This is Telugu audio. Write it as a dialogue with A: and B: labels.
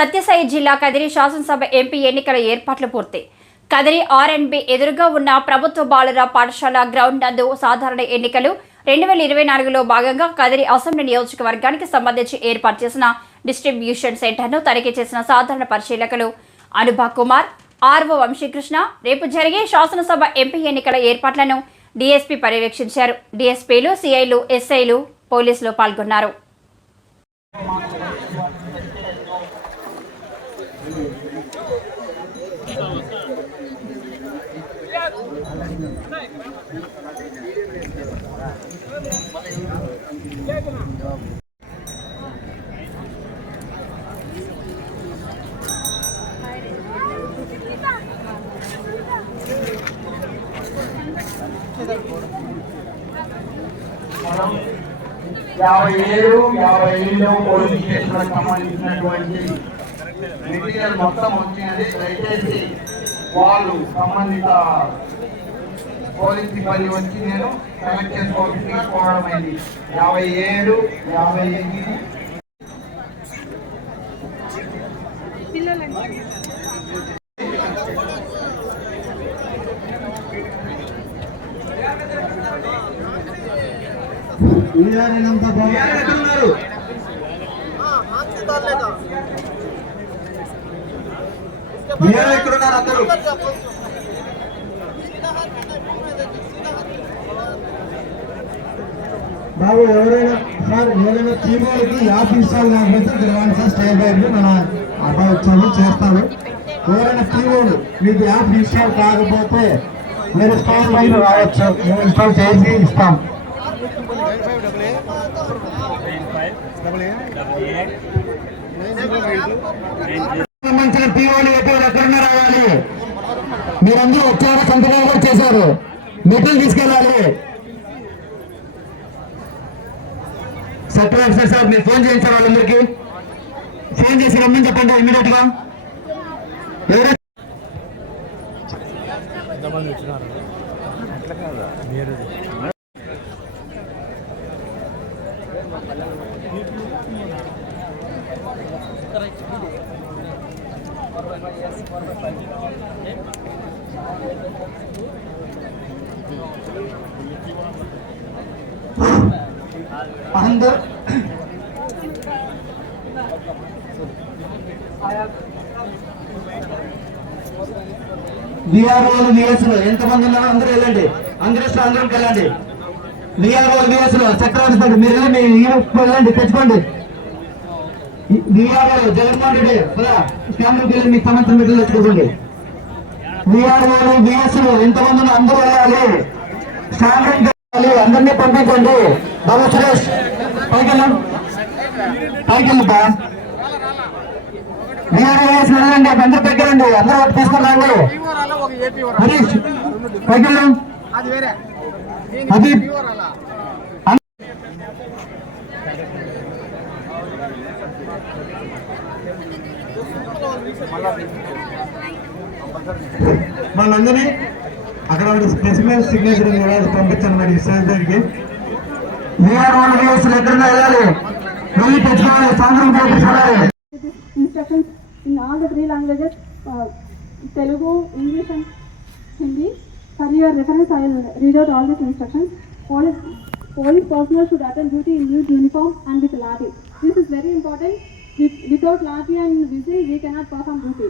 A: సత్యసాయి జిల్లా కదిరి శాసనసభ ఎంపీ ఎన్నికల ఏర్పాట్లు పూర్తి. కదిరి ఆర్ అండ్ బి ఎదురుగా ఉన్న ప్రభుత్వ బాలుర పాఠశాల గ్రౌండ్ నందు సాధారణ ఎన్నికలు రెండు వేల ఇరవై నాలుగులో భాగంగా కదిరి అసెంబ్లీ నియోజకవర్గానికి సంబంధించి ఏర్పాటు చేసిన డిస్ట్రిబ్యూషన్ సెంటర్ను తనిఖీ చేసిన సాధారణ పరిశీలకులు అనుభా కుమార్ ఆర్ఓ వంశీకృష్ణ రేపు జరిగే శాసనసభ ఎంపీ ఎన్నికల ఏర్పాట్లను డీఎస్పీ పర్యవేక్షించారు. డీఎస్పీలు సిఐలు ఎస్ఐలు పోలీసులు పాల్గొన్నారు.
B: యాభై ఏడు యాభై ఏడు పోలీస్ స్టేషన్లకు సంబంధించినటువంటి మెటీరియల్ మొత్తం వచ్చినది దయచేసి వాళ్ళు సంబంధిత పోలీస్ సిబ్బంది వచ్చి నేను కలెక్ట్ చేసుకోవాల్సి తీసుకోవడం అయింది. యాభై ఏడు యాభై ఎనిమిది. ఎక్కడున్నారు అందరూ? బాబు ఎవరైనా సార్ ఏదైనా టీమోకి యాప్ ఇన్స్టాల్ కాకపోతే గ్రవాన్ సార్ స్టే బయట మన అబ్బాయి చేస్తాను చేస్తాడు. ఎవరైనా టీమోలు మీకు యాప్ ఇన్స్టాల్ కాకపోతే మీరు స్టోర్ పైన రావచ్చు. మేము ఇన్స్టాల్ చేసి ఇస్తాం. సంబంధించిన టీఓలు ఎప్పుడు ఎక్కడన్నా రావాలి. మీరందరూ వచ్చారు సంతకాలు కూడా చేశారు. మెటీరియల్ తీసుకెళ్ళాలి. సెక్టర్ ఆఫీసర్ సార్ మీరు ఫోన్ చేయించారు వాళ్ళందరికీ ఫోన్ చేసి రమ్మని చెప్పండి ఇమీడియట్ గా ఎవరైనా अंदर విఆర్ఓలు విఎస్లో ఎంతమంది ఉన్నారో అందరూ వెళ్ళండి అందరూ అందరం వెళ్ళండి విఆర్ఓలు విఎస్లో సెక్టర్ ఆఫీసర్ మీరు వెళ్ళి మీ వెళ్ళండి తెచ్చుకోండి విఆర్ఓ జగన్మోహన్ రెడ్డి పదా స్కామ్లోకి వెళ్ళి మీ సంబంధించిన మీరు తెచ్చుకోండి విఆర్ఓలు విఎస్లో ఎంతమంది ఉన్నారో అందరూ వెళ్ళాలి స్టాండింగ్ అందరినీ పంపించండి. బాబు సురేష్ పైకి పైకి వెళ్ళిపా విఆర్ఓఎస్ వెళ్ళండి అందరూ దగ్గరండి అందరూ హరీష్ పైకి వెళ్ళాం అది వాళ్ళందరినీ అక్కడ స్పెసిఫిక్ సిగ్నేచర్ పంపించండి మరి ఇస్రాయల్ దగ్గరికి వీఆర్ వాళ్ళు విఎస్లు ఎక్కడన్నా వెళ్ళాలి వెళ్ళి తెచ్చుకోవాలి సాయంత్రం పోటీ చూడాలి
C: instructions in all the three languages, uh, Telugu, English and Hindi. For your reference, I will read out all these instructions. Police, police personnel should attend duty in neat uniform and with lathi. This is very important. With, without lathi and whistle, we cannot perform duty.